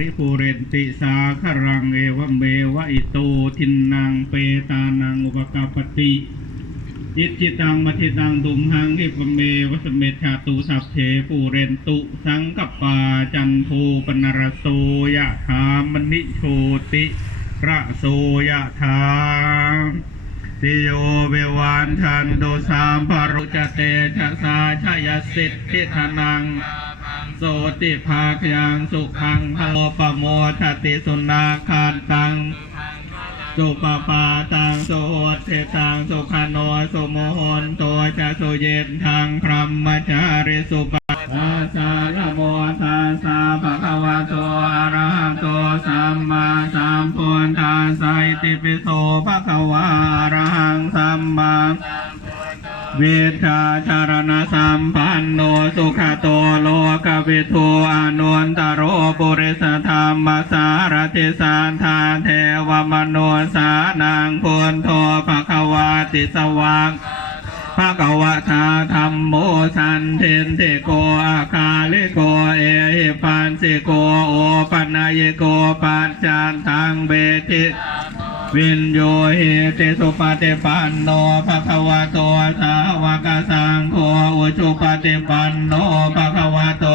ริปุเรนติสาคารังเอวเมวะอิโตทินนางเปตานังอุปกาปติยิจิตังมทิตังดุมหังอิปเมวสเมชาตุสัพเทปุเรนตุ สังกปาจันโทปนรโสยะธามนิโชติระโสยะธาติโยเววานชันโดสามภรุจเตชะสาชยสิทธิธนัง โสติภาคยังสุขังพโลปโมทติสุนาคานตัง สุปปาตัง สุโหตเทตัง สุขโนสุโมหนตัวจะสุเย็นทางพรหมจาริสุปอาสาลโมทัสสะภะคะวะโตอะระหะโตสัมมาสัมพุทธัสสะติปิโสภะคะวะอะระหังสัมมา วิชาจารณสัมปันโนสุขโตโลกวิทูอนุนตโรปุริสธรรมสารติสานทานเทวมโนสานังพุนโทภะควาติสวังภะควะตาธรรมโมสันเทนเทโกอาคาลิโกเอหิปันสิโกโอปันายโกปัจจานตังเบติ วินโยเฮติสุปฏิปันโนภะคะวะโตสาวกสังโฆอุชุปฏิปันโนภะคะวะโต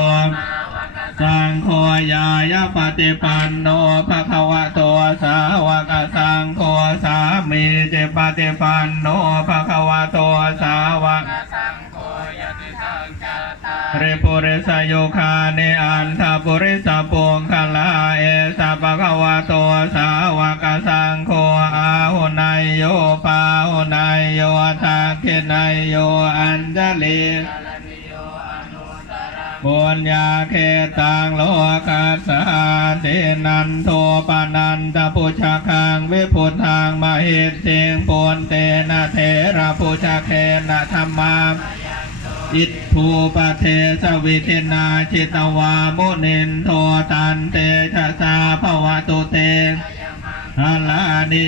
สังโฆยายาปฏิปันโนภะคะวะโตสาวกสังโฆสามีเจปฏิปันโนภะคะวะโตสาวกเรปุเรสโยคาเนอันทปุริสปุงคลาเอสะภะคะวะโตายโยปาหุนายโยทักขินายโยอัญจลีปุญญาเขตังโลกัสสาเทนันโทปานันตปุชคังวิพุทธังมเหิตติงปุนเตนะเทระปุชเคนะธรรมาอิทภูปเทสวิเทนาจิตวามุนินโทตันเตชะสาภวตุเตอาลานิ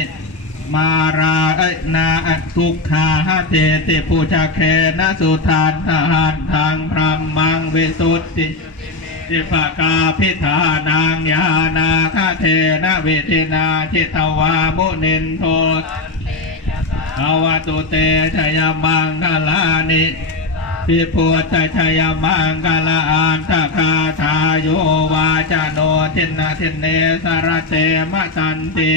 มาราเอนาทุกขาเทติปูชาเคนะสุทานทหารทางพรหมังวิสุทธิสิภากาพิธานางยานาคาเทนะเวทินาจิตวามุนินโทภาวตุเตชยมังคลานิพิพุทธชยมังคลาอันตคาทาโยวาจโนทินนาทินเนสารเตมะตันติ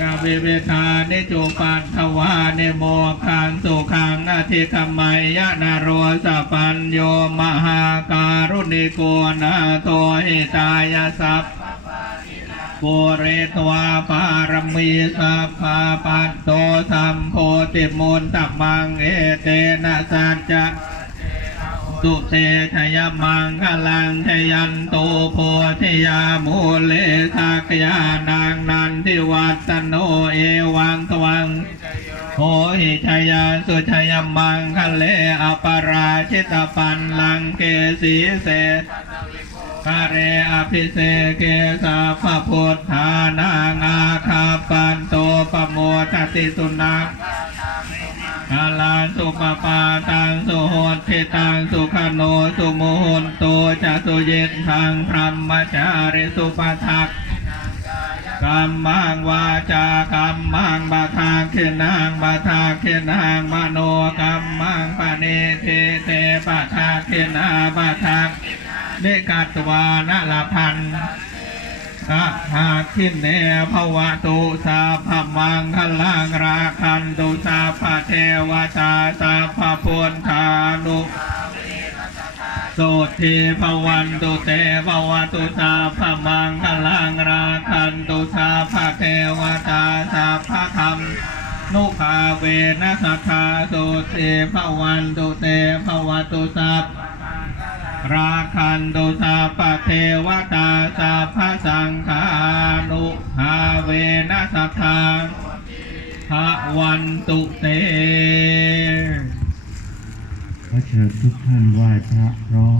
กาเวเวทานิจุปันทวานิโมคังสุขังอธิคมัยยะนาโรสปัญโยมหาการุณิโกนาโตหิตายสัพปุเรตวาปารมีสัพพาปัตโตสัมโพธิมุนตัมังเอเตนะสัจจะ สุเตชยมังคลังชยันโตโพธิยามูเลสักยานางนันทิวัตโนเอวังตวังโหหิชยาสุชยมังคะเลอปราชิตปันลังเกสีเสคาเรอภิเศเกสาพพุทธานางอาคาปันโตปโมทติสุนัข กาลาสุปปาตังสุโหตทิตังสุขโนสุโมหนโตจะสุเยนทางพรหมจาริสุปทักกัมมังวาจากัมมังบาทาเขนางบาทาเขนางมโนกัมมังปะเนเทเตปะทาเขนาบาทาเนกัตวานะละพัน สัพพาคินเนภวะตุสาพมังคลังราคันตุสาพเทวตาสาพพุทธานุโสทีภวันตุเตภวะตุสาพมังคลังราคันตุสาพเทวตาสาพธรรมนุภาเวนะสัทธาสุติภวันตุเตภวะตุสา ราคันตุสาปเทวตาสาพสังฆานุหาเวนัสทธาภะวันตุเตขอเชิญทุกท่านไหว้พระพร้อม